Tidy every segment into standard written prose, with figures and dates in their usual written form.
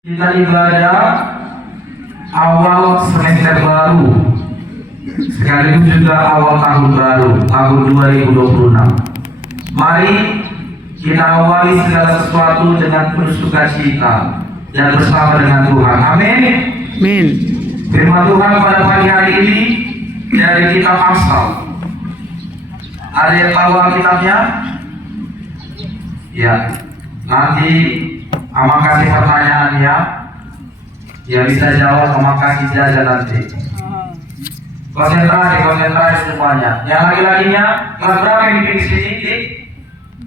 Kita ibadah awal semester baru sekaligus juga awal tahun baru tahun 2026. Mari kita awali segala sesuatu dengan penuh sukacita dan bersama dengan Tuhan. Amin. Amin. Firman Tuhan pada pagi hari ini dari kitab Amsal. Ada yang tahu Alkitabnya? Ya. Nanti Ama kasih pertanyaan ya bisa jawab, Ama kasih jajan nanti. Konsentrasi semuanya. Yang laki-lakinya kelas berapa yang di sini?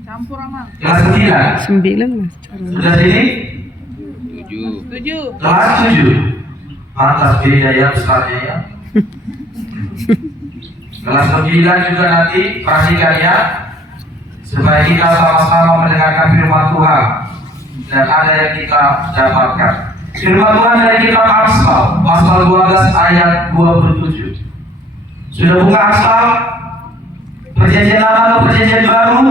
Campur aman. Kelas 9. 9 mas. Sudah sini? 7. Kelas 7. Pantas beda ya besarnya ya. Kelas 9 juga nanti perhatikan ya, supaya kita sama-sama mendengarkan firman Tuhan dan ada yang kita dapatkan. Firman Tuhan dari kitab Amsal pasal 12 ayat 27. Sudah buka Amsal? Perjanjian lama atau perjanjian baru?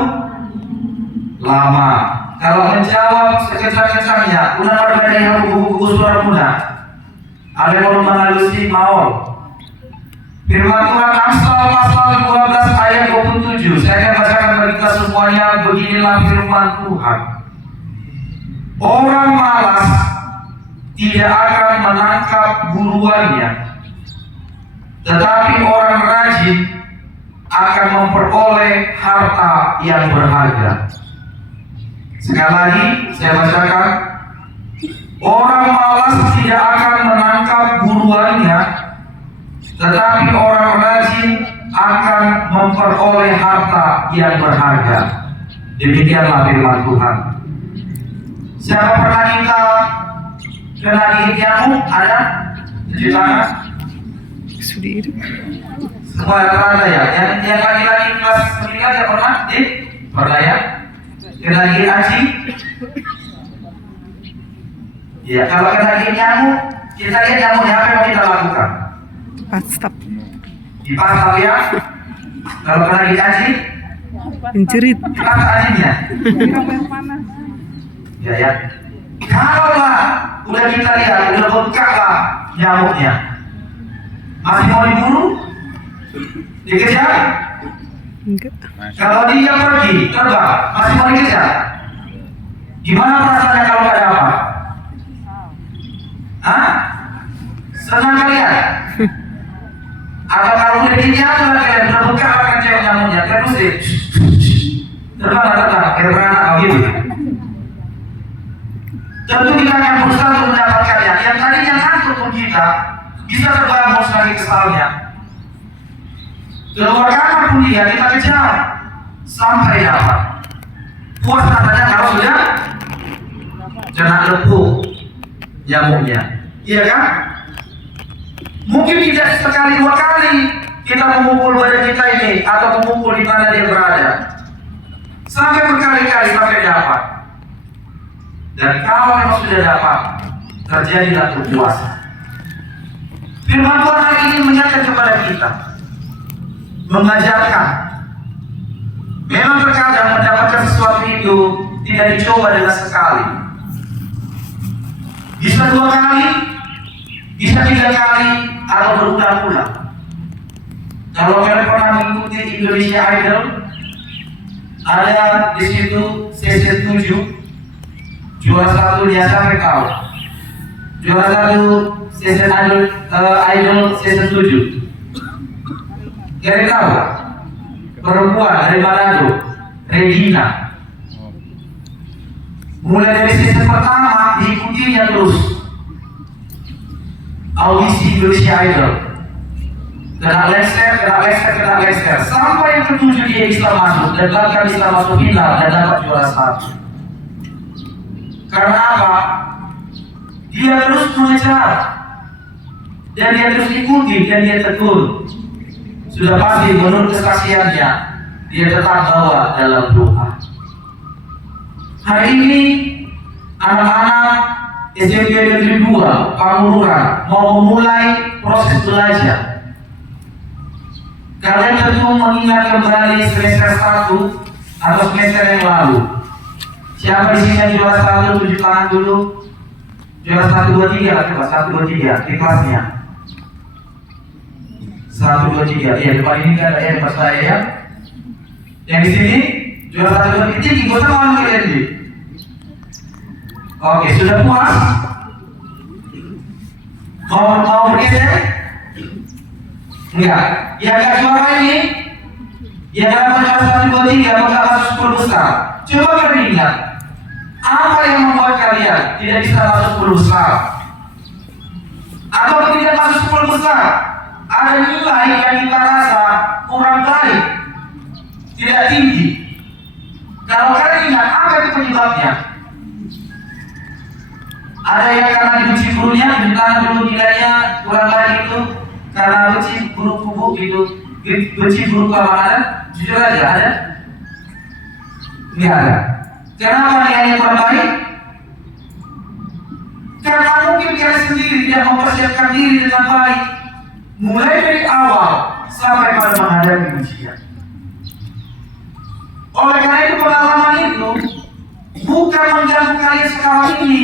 Lama. Kalau menjawab sekencang-kencangnya, una berbeda yang buku-buku suara muda. Ada yang mau mengalusi mau. Firman Tuhan Amsal pasal 12 ayat 27. Saya akan bacakan bagi kita semuanya. Beginilah firman Tuhan. Orang malas tidak akan menangkap buruannya, tetapi orang rajin akan memperoleh harta yang berharga. Sekali lagi saya bacakan. Orang malas tidak akan menangkap buruannya, tetapi orang rajin akan memperoleh harta yang berharga. Demikianlah firman Tuhan. Siapa pernah kita kena gigit nyamuk? Ada? Cuci tangan? Sudah. Semua yang pernah ya? Yang laki-laki kelas 9 ya pernah? Pernah ya? Kena gigit anjing? Ya, kalau kena gigit nyamuk, kita lihat nyamuknya apa yang kita lakukan? Pastap. Dipasang ya. Kalau kena gigit anjing, Menjerit. dipasang anjingnya. Yang panas. Ya. Kalau lah udah kita lihat, udah bengkak lah nyamuknya, masih mau dibunuh? Dikejar? Enggak. Kalau dia pergi, terbang, masih mau dikejar? Gimana perasaannya kalau nggak dapat? Hah? Senang kalian? Atau kalau udah dinyamuk kalian, udah bengkak lah kan nyamuknya, terus deh terbang, kayak beranak gitu. Tentu kita akan berusaha untuk mendapatkannya. Yang tadinya ngantuk pun kita bisa terbangun lagi kesalnya. Keluar kamar pun dia kita kejar sampai dapat. Puas katanya kalau sudah kena lepuk nyamuknya. Iya kan? Mungkin tidak sekali dua kali kita memukul badan kita ini atau memukul di mana dia berada. Sampai berkali-kali sampai dapat. Dan kalau memang sudah dapat, terjadilah kepuasan. Firman Tuhan hari ini mengingatkan kepada kita, mengajarkan. Memang terkadang mendapatkan sesuatu itu tidak dicoba dengan sekali. Bisa 2 kali, bisa 3 kali, atau berulang-ulang. Kalau kalian pernah mengikuti Indonesia Idol, ada di situ sesi 7. Juara 1 dia sampai tahu. Juara 1 season idol season 7. Kalian tahu? Perempuan dari Manado, Regina. Mulai dari season pertama diikutinya terus audisi Indonesia Idol. Kena Lexter, sampai yang ke-7 dia bisa masuk dan bahkan bisa masuk final dan dapat juara 1. Karena apa? Dia terus mengejar dan dia terus ikuti dan dia tekun. Sudah pasti menurut kesaksiannya dia tetap bawa dalam doa. Hari ini anak-anak SMP Negeri 2 Pangururan mau memulai proses belajar. Kalian tentu mengingat kembali semester 1 atau semester yang lalu. Siapa di sini yang juara 1, tunjuk tangan dulu. Juara 1, 2, 3 lah coba, 1, 2, 3 di kelasnya. 1, 2, 3. Ya depan ini kan ada ya depan saya ya. Yang di sini juara 1, 2, 3 tinggi, gak usah malu kalian di. Oke, sudah puas? Mau bergeser? Enggak. Yang gak juara ini, yang dapat juara 1, 2, 3 maka masuk 10 besar. Coba beringat, apa yang membuat kalian tidak bisa masuk 10 besar? Atau tidak masuk 10 besar? Ada nilai yang kita rasa kurang baik, tidak tinggi. Kalau kalian ingat, apa itu penyebabnya? Ada yang karena dibenci gurunya, bintang dulu nilainya kurang baik itu karena benci guru kubu gitu, benci guru keamanan. Jujur aja ada? Tidak ada. Kenapa nilainya kurang baik? Karena mungkin kalian sendiri tidak mempersiapkan diri dengan baik, mulai dari awal sampai pada menghadapi ujian. Oleh karena itu pengalaman itu bukan mengganggu kalian sekarang ini.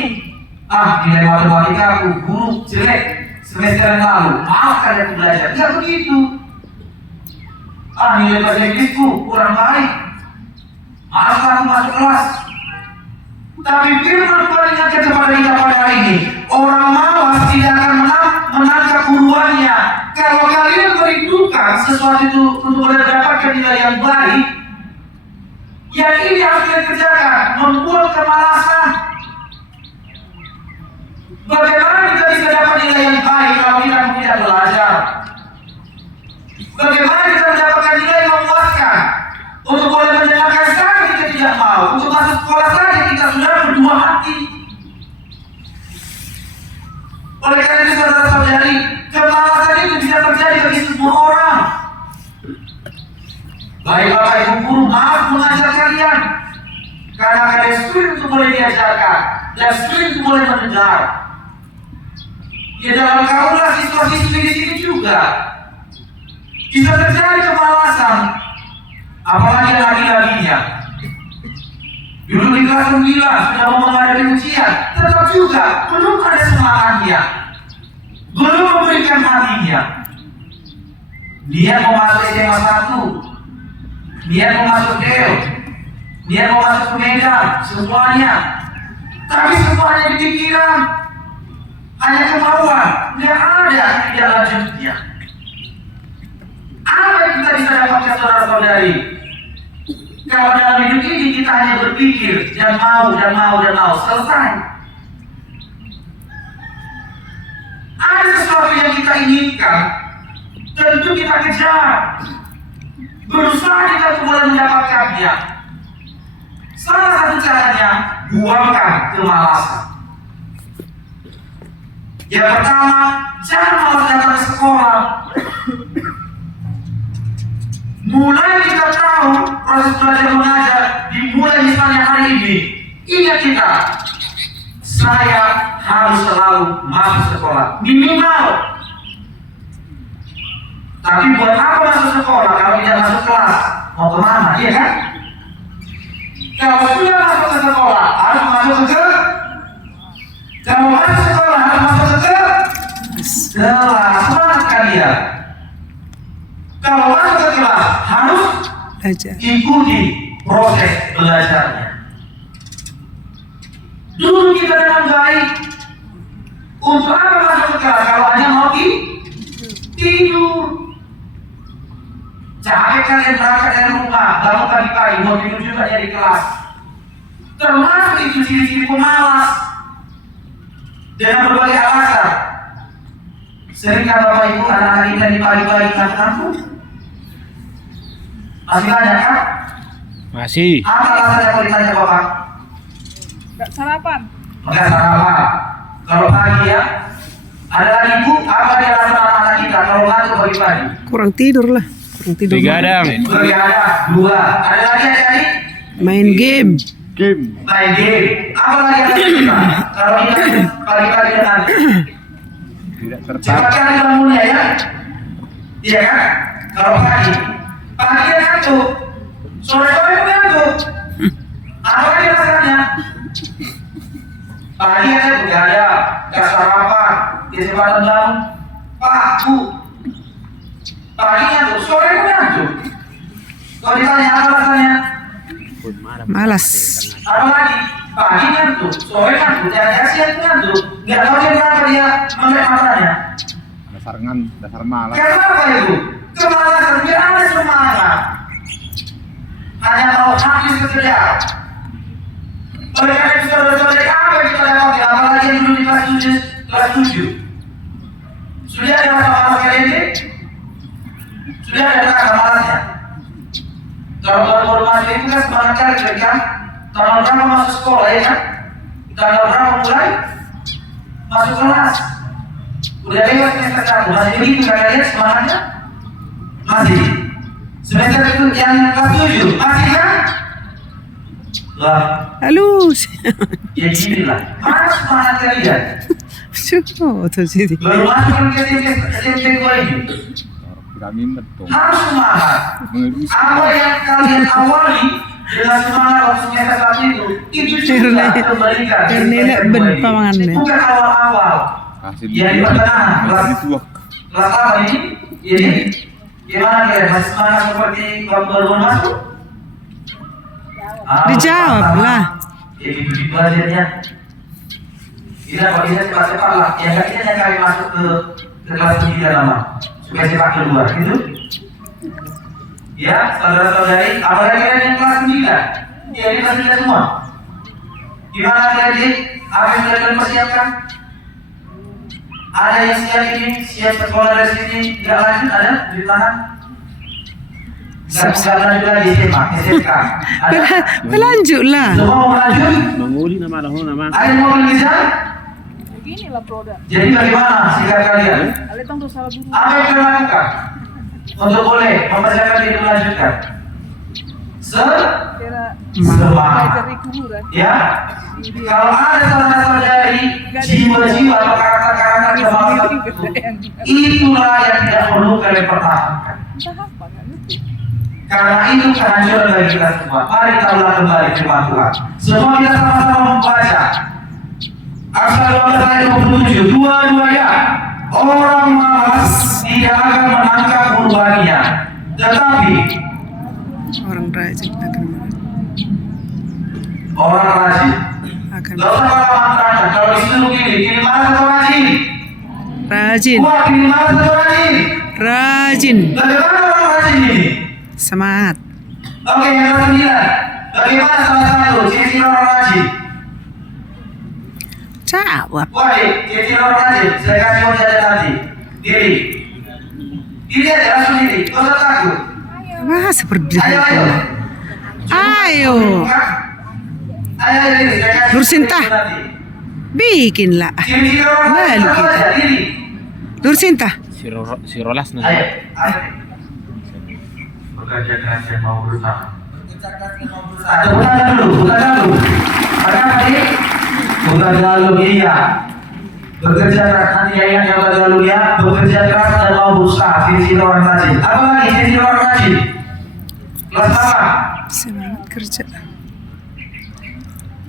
Nilai matematika aku guru jelek semester yang lalu, maaf kalian belajar. Tidak begitu. Nilai bahasa Inggrisku kurang baik, maaf aku masuk kelas. Tapi firman Tuhan ingatkan kepada kita pada hari ini, orang malas tidak akan menangkap buruannya. Kalau kalian merindukan sesuatu itu untuk mendapatkan nilai yang baik, yang ini harus kalian kerjakan, membuat kemalasan. Bagaimana kita bisa dapat nilai yang baik kalau kita tidak belajar? Bagaimana kita mendapatkan nilai yang memuaskan? Untuk boleh mendengarkan saja kita tidak mau, untuk masuk sekolah saja kita sudah berdua hati. Oleh karena itu saudara-saudari, kemalasan itu bisa terjadi bagi semua orang. Baik Bapak Ibu guru, maaf mengajar kalian, karena kalian sulit untuk boleh diajarkan dan sulit untuk boleh mendengar. Ya dalam kaulah siswa-siswi di sini juga bisa terjadi kemalasan, apalagi lagi-laginya. Dulu di kelas 9 sudah mau menghadapi ujian, tetap juga belum ada semangatnya, belum memberikan hatinya. Dia mau masuk SMA 1, dia mau masuk DEO, dia mau masuk Medan, semuanya. Tapi semuanya di pikiran, hanya kemauan, tidak ada tidak lanjutnya. Apa yang kita bisa dapatkan saudara-saudari? Kalau dalam hidup ini kita hanya berpikir dan mau, selesai. Ada sesuatu yang kita inginkan, tentu kita kejar, berusaha kita untuk boleh mendapatkannya. Salah satu caranya, buangkan kemalasan. Yang pertama, jangan malas datang ke sekolah. Mulai kita tahu proses belajar mengajar dimulai misalnya hari ini. Ingat kita, saya harus selalu masuk sekolah minimal. Tapi buat apa masuk sekolah kalau tidak masuk kelas? Mau kemana? Iya kan? Kalau sudah masuk ke sekolah harus masuk ke kalau masuk sekolah harus masuk ke kelas. Semangat kalian. Kalau masuk ke kelas harus belajar, ikuti proses belajarnya. Dulu kita dengan baik. Untuk apa masuk ke kelas kalau hanya mau tidur? Capek kalian berangkat dari rumah, bangun pagi-pagi mau tidur juga dari kelas. Termasuk itu ciri-ciri pemalas dengan berbagai alasan. Seringkali Bapak Ibu anak-anak kita di pagi-pagi kampung masih ada kan? Masih. Apa alasannya kalau ditanya Bapak? Enggak sarapan. Enggak sarapan. Kalau pagi ya, ada lagi Bu, apa yang alasan anak-anak kita kalau ngantuk pagi-pagi? kurang tidur lah, kurang tidur. Begadang. Begadang, 2. Ada lagi adik-adik? Main game. Main game. Apa lagi ada kita? Kalau kita pagi-pagi dengan Tidak tertarik. cepat kali bangunnya ya? Iya kan? Kalau pagi dia ngantuk, sore-sore pun ngantuk. Apa lagi rasanya? Pagi Anda bergaya, nggak sarapan, kesempatan bangun, Pak, Bu. Pagi ngantuk, sore pun ngantuk. Kalau ditanya apa alasannya? Malas. Apa lagi? Pagi ngantuk, sore ngantuk, jangan siang ngantuk. Nggak tahu jam berapa dia melek matanya. Dasar malas. Karena apa itu? Kemalasan, biar Anda semangat. Hanya mau habis bekerja. Oleh karena itu saudara-saudara, apa yang kita lewati? Apalagi yang dulu di kelas 7. Sudah ada masa-masa kalian ini? Sudah ada kata malasnya. Kalau baru masuk itu kan semangat kali kan? Tanggal berapa masuk sekolah ya kan? Tanggal berapa mulai masuk kelas? Udah lewat semester 1, masih begitu kan kalian semangatnya? Masih. Semester itu yang kelas 7, masih kan? Lah, Halus. ya gini lah. Mana semangat kalian? Oh, tuh sini. Baru masuk kan ke SMP 2 ini. Kami betul. Harus semangat. Apa yang kalian awali dengan semangat waktu semester 1 itu juga kembalikan. Karena nak ben pamangannya. Bukan awal-awal. Kasih Ya di pertengahan kelas apa ini? Ini gimana kalian masih semangat seperti waktu baru masuk? Dijawab lah. Ya gitu aja. Kita kalau bisa cepat-cepat lah. Ya nggak kita yang kali masuk ke kelas 9 lama supaya cepat keluar gitu. Ya saudara-saudari, apalagi yang kelas 9. Ya ini kelas 9 semua. Gimana kalian? Apa yang sudah kalian persiapkan? Ada yang siap ini, siap sekolah dari sini, nggak lanjut ada di tangan? Nggak lanjut lagi SMK. Berlanjut lah. Semua mau lanjut? Menguli nama lahu nama. Ada yang mau bisa? Beginilah produk. Jadi bagaimana sikap kalian? Ale tong salah guru. Apa yang kalian lakukan untuk boleh mempersiapkan diri melanjutkan? Kira Semangat. dari kuburan. Ya, kalau ada saudara-saudari jiwa-jiwa atau karakter-karakter kebangsaan itu, itulah yang tidak perlu kalian pertahankan. Entah apa kan itu. Karena itu kehancuran bagi kita semua. Mari kita ulang kembali firman Tuhan. Semua kita sama-sama membaca. Amsal 12 ayat 27. Dua-duanya orang malas tidak akan menangkap kurbannya, tetapi Orang rajin akan orang rajin. akan Gak usah mantra-mantra. Kalau disuruh gini malas atau rajin? rajin. Wah, gini malas atau rajin? Rajin. Bagaimana orang rajin ini? Semangat. Oke, yang ke-9. Bagaimana salah satu ciri orang rajin? Jawab. Wah, ciri orang rajin. Saya kasih mau jajan nanti. Diri. Diri aja langsung diri. Gak usah takut. Wah, seperti Ayo, itu. ayo. Ayo. Ayo, diri. Saya kasih Nur Sinta. nanti. Bikinlah. Ciri orang rajin. Malu Satu kita. aja, diri. Nur Sinta. Si Rolas Ayo. nanti. Bekerja keras dan mau berusaha. Bukan dulu. Maka tadi bukan dulu dia. Bekerja keras nanti yang bukan dulu dia. Bekerja keras dan mau berusaha. Sisi orang rajin. Apa lagi sisi orang rajin? Kelas apa? Semangat kerja.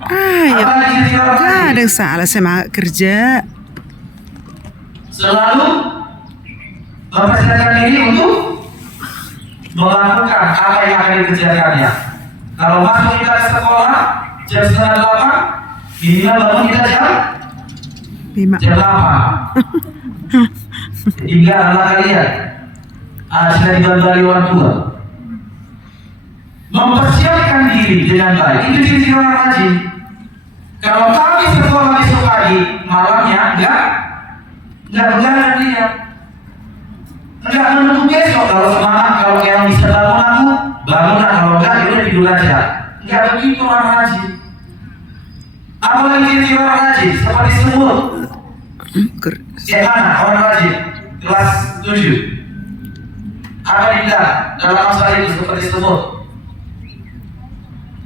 Ayo. Apa lagi sisi orang Gak rajin? ada yang salah semangat kerja. Selalu mempersiapkan diri untuk melakukan apa yang akan dikerjakannya. Kalau masuk kita ke sekolah jam 7:30, minimal bangun kita jam 5. 8. Tiga anak kalian sudah dibantu orang tua. Mempersiapkan diri dengan baik itu ciri orang rajin. Kalau kami sekolah besok pagi, malamnya enggak begadang dia. Enggak menunggu besok. Kalau semangat, kalau yang bisa bangun aku, bangun. Kalau enggak, ya udah tidur aja. Enggak begitu orang rajin. Apalagi ciri orang rajin seperti semut. Mana orang rajin kelas 7. Apa dibilang dalam masalah itu seperti semut.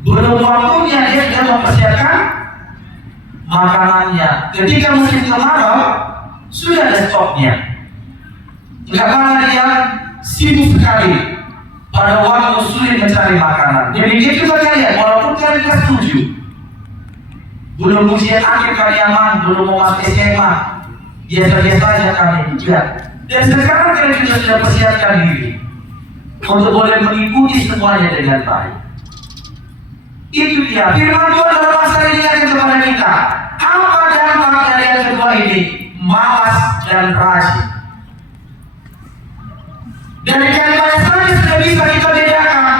Belum waktunya dia sudah mempersiapkan makanannya. Ketika musim kemarau sudah ada stoknya. Enggak karena dia sibuk sekali pada waktu sulit mencari makanan. Demikian juga kalian, walaupun kalian kelas 7. Belum ujian akhir karyawan, belum mau masuk SMA, biasa-biasa saja kami. Ya. Dan sekarang kalian juga sudah persiapkan diri untuk boleh mengikuti semuanya dengan baik. Itu dia firman Tuhan dalam masa ini akan kepada kita. Apa dampak dari yang kedua ini? Malas dan rajin. Dari kalimat saja sudah bisa kita bedakan.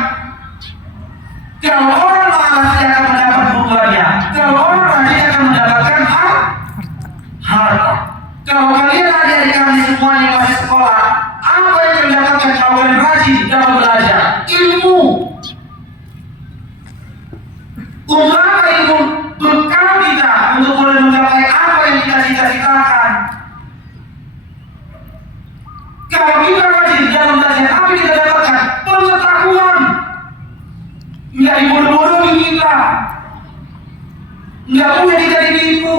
Kalau orang malas dia akan mendapat buahnya. Kalau orang rajin akan mendapatkan harta. Kalau kalian adik kami semuanya masih sekolah, apa yang kalian dapatkan kalau kalian rajin dalam belajar? Ilmu. Untuk apa ilmu? Bekal kita untuk boleh menggapai apa yang kita cita-citakan. Kalau kita rajin dalam belajar, apa yang kita dapatkan? Pengetahuan. Nggak dibodoh-bodohi kita. Nggak punya kita ditipu.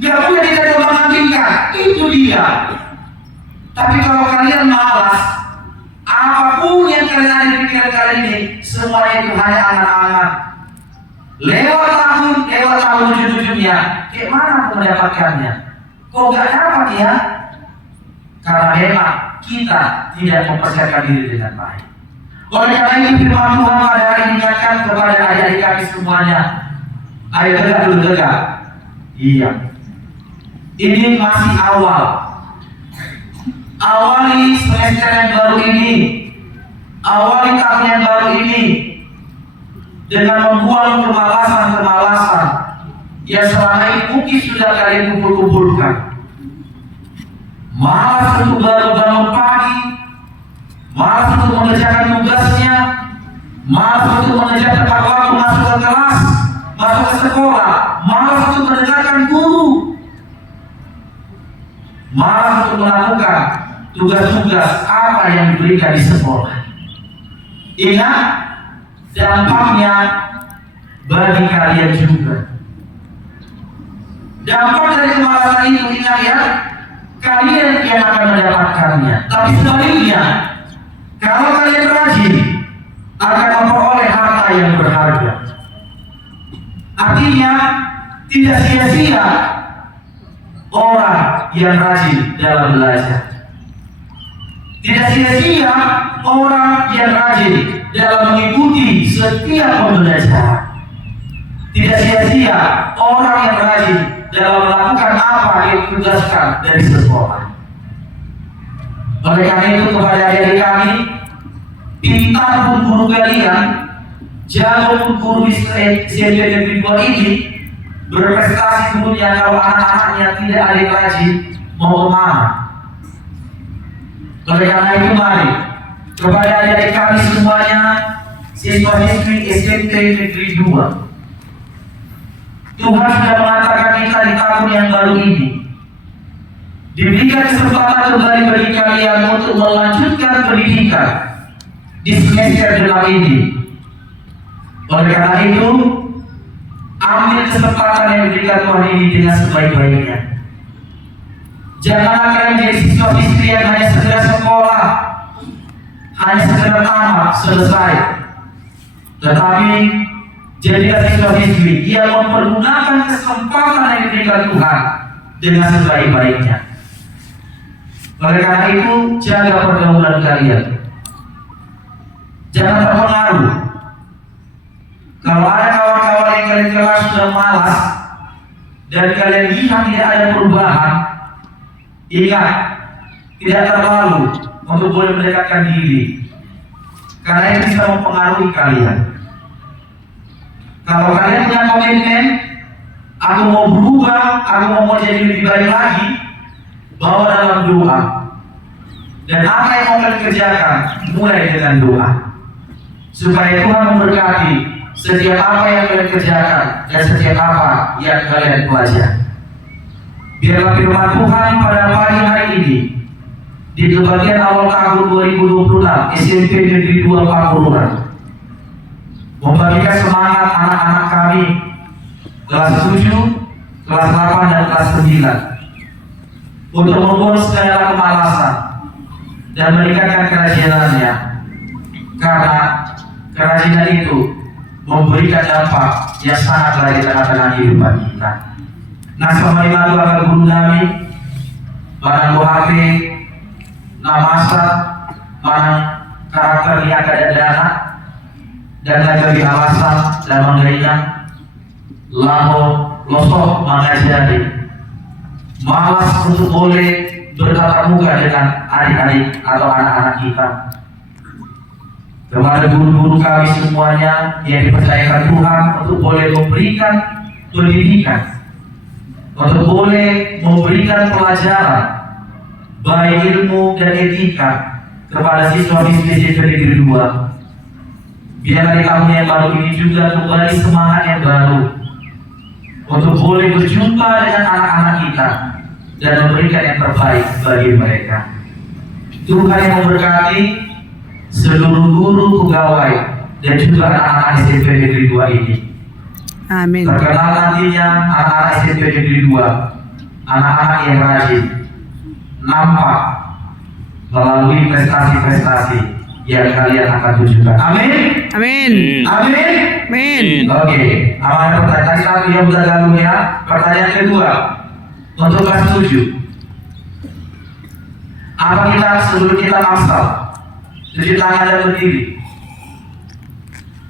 Nggak punya kita diomong-ambingkan. Itu dia. Tapi kalau kalian malas, apapun yang kalian ada di pikiran kalian ini, semuanya itu hanya angan-angan. Lewat tahun ujung-ujungnya, kayak mana aku mendapatkannya? Kok nggak dapat ya? Karena memang kita tidak mempersiapkan diri dengan baik. Oleh karena itu firman Tuhan pada hari ini ingatkan kepada adik-adik kami semuanya. Ayo tegak dulu tegak. Iya. Ini masih awal. Awali semester yang baru ini. Awali tahun yang baru ini dengan membuang kemalasan-kemalasan yang selama ini mungkin sudah kalian kumpul-kumpulkan. Malas untuk baru bangun pagi, malas untuk mengerjakan tugasnya, malas untuk mengejar tepat waktu masuk ke kelas, masuk ke sekolah, malas untuk mendengarkan guru, malas untuk melakukan tugas-tugas apa yang diberikan di sekolah. Ingat, dampaknya bagi kalian juga. Dampak dari kemalasan itu, ingat ya, kalian yang akan mendapatkannya. Tapi sebaliknya, kalau kalian rajin, akan memperoleh harta yang berharga. Artinya, tidak sia-sia orang yang rajin dalam belajar. Tidak sia-sia orang yang rajin dalam mengikuti setiap pembelajaran. Tidak sia-sia orang yang rajin dalam melakukan apa yang ditugaskan dari sekolah. Oleh karena itu kepada adik kami, pintar pun guru kalian, jago pun guru di SMP Negeri 2 ini, berprestasi gurunya kalau anak-anaknya tidak ada yang rajin, mau kemana? Oleh karena itu mari kepada adik kami semuanya, siswa-siswi SMP Negeri 2, Tuhan sudah mengatakan kita di tahun yang baru ini diberikan kesempatan kembali bagi kalian untuk melanjutkan pendidikan di semester 8 ini. Oleh karena itu, ambil kesempatan yang diberikan Tuhan ini dengan sebaik-baiknya. Jangan kalian menjadi siswa-siswi yang hanya sekedar sekolah, hanya sekedar tamat selesai, tetapi jadilah siswa-siswi yang mempergunakan kesempatan yang diberikan Tuhan dengan sebaik-baiknya. Oleh karena itu, jaga pergaulan kalian. Jangan terpengaruh. Kalau ada kawan-kawan yang kalian kelas sudah malas dan kalian lihat tidak ada perubahan, ingat, tidak terlalu untuk boleh mendekatkan diri, karena itu bisa mempengaruhi kalian. Kalau kalian punya komitmen, aku mau berubah, aku mau jadi lebih baik lagi, bawa dalam doa. Dan apa yang mau kalian kerjakan, mulai dengan doa, supaya Tuhan memberkati setiap apa yang kalian kerjakan dan setiap apa yang kalian pelajari. Biarlah firman Tuhan pada pagi hari ini di kebagian awal tahun 2026 SMP Negeri 2 Pasuruan membagikan semangat anak-anak kami kelas 7, kelas 8 dan kelas 9 untuk membunuh segala kemalasan dan meningkatkan kerajinannya, karena kerajinan itu memberikan dampak yang sangat baik di tengah-tengah kehidupan kita. Nah, selama 5 tahun akan guru kami, manang buhape, namasa, manang karakter yang ada dana, dan lagi alasan dan menggainya, laho losok mengajari, malas untuk boleh bertatap muka dengan adik-adik atau anak-anak kita. Kepada guru-guru kami semuanya yang dipercayakan Tuhan untuk boleh memberikan pendidikan, untuk boleh memberikan pelajaran baik ilmu dan etika kepada siswa-siswi SMP Negeri 2. Biarlah di tahun yang baru ini juga kembali semangat yang baru untuk boleh berjumpa dengan anak-anak kita dan memberikan yang terbaik bagi mereka. Tuhan yang memberkati seluruh guru, pegawai, dan juga anak-anak SMP Negeri 2 ini. Amin. Terkenal nantinya anak-anak SMP Negeri 2, anak-anak yang rajin, nampak melalui prestasi-prestasi yang kalian akan tunjukkan. Amin. Amin. Amin. Amin. Oke, amanah pertanyaan satu yang udah gabung ya. Pertanyaan kedua, untuk kelas 7. Apa kita sebelum kita masal, cuci tangan dan berdiri?